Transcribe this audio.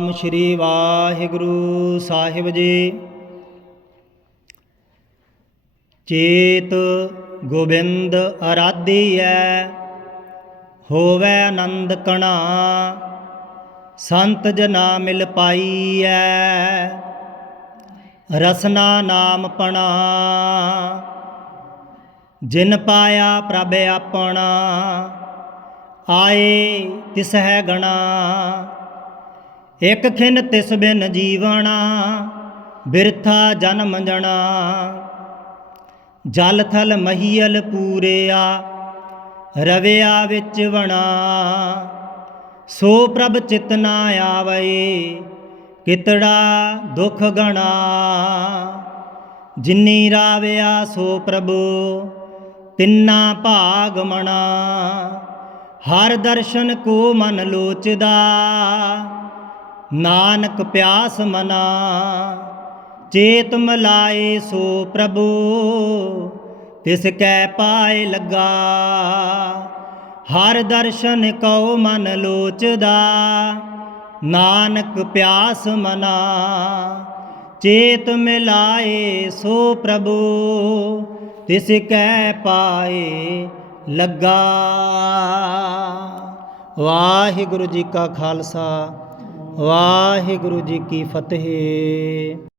ਸਤਨਾਮ ਸ੍ਰੀ ਵਾਹਿਗੁਰੂ ਸਾਹਿਬ ਜੀ। ਚੇਤ ਗੋਬਿੰਦ ਅਰਾਧੀਐ, ਹੋਵੇ ਆਨੰਦ ਕਣਾ, ਸੰਤ ਜਨਾ ਮਿਲ ਪਾਈਐ, ਰਸਨਾ ਨਾਮ ਪਣਾ। ਜਿਨ ਪਾਇਆ ਪ੍ਰਭ ਆਪਣਾ, ਆਏ ਤਿਸ ਹੈ ਗਣਾ। ਇਕ ਖਿਨ ਤਿਸ ਬਿਨ ਜੀਵਣਾ, ਬਿਰਥਾ ਜਨਮ ਜਣਾ। ਜਲ ਥਲ ਮਹੀਲ ਪੂਰਿਆ, ਰਵਿਆ ਵਿੱਚ ਵਣਾ। ਸੋ ਪ੍ਰਭ ਚਿਤ ਨਾ ਆਵੇ ਕਿਤੜਾ ਦੁਖ ਗਣਾ। ਜਿਨੀ ਰਾਵਿਆ ਸੋ ਪ੍ਰਭੂ, ਤਿੰਨਾ ਭਾਗ ਮਣਾ। ਹਰ ਦਰਸ਼ਨ ਕੋ ਮਨ ਲੋਚਦਾ ਨਾਨਕ ਪਿਆਸ ਮਨਾ, ਚੇਤ ਮਲਾਏ ਸੋ ਪ੍ਰਭੂ, ਤਿਸ ਕੈ ਪਾਏ ਲੱਗਾ। ਹਰ ਦਰਸ਼ਨ ਕਉ ਮਨ ਲੋਚਦਾ, ਨਾਨਕ ਪਿਆਸ ਮਨਾ, ਚੇਤ ਮਿਲਾਏ ਸੋ ਪ੍ਰਭੂ, ਤਿਸ ਕੈ ਪਾਏ ਲੱਗਾ। ਵਾਹਿਗੁਰੂ ਜੀ ਕਾ ਖਾਲਸਾ ਵਾਹਿਗੁਰੂ ਜੀ ਕੀ ਫਤਿਹ।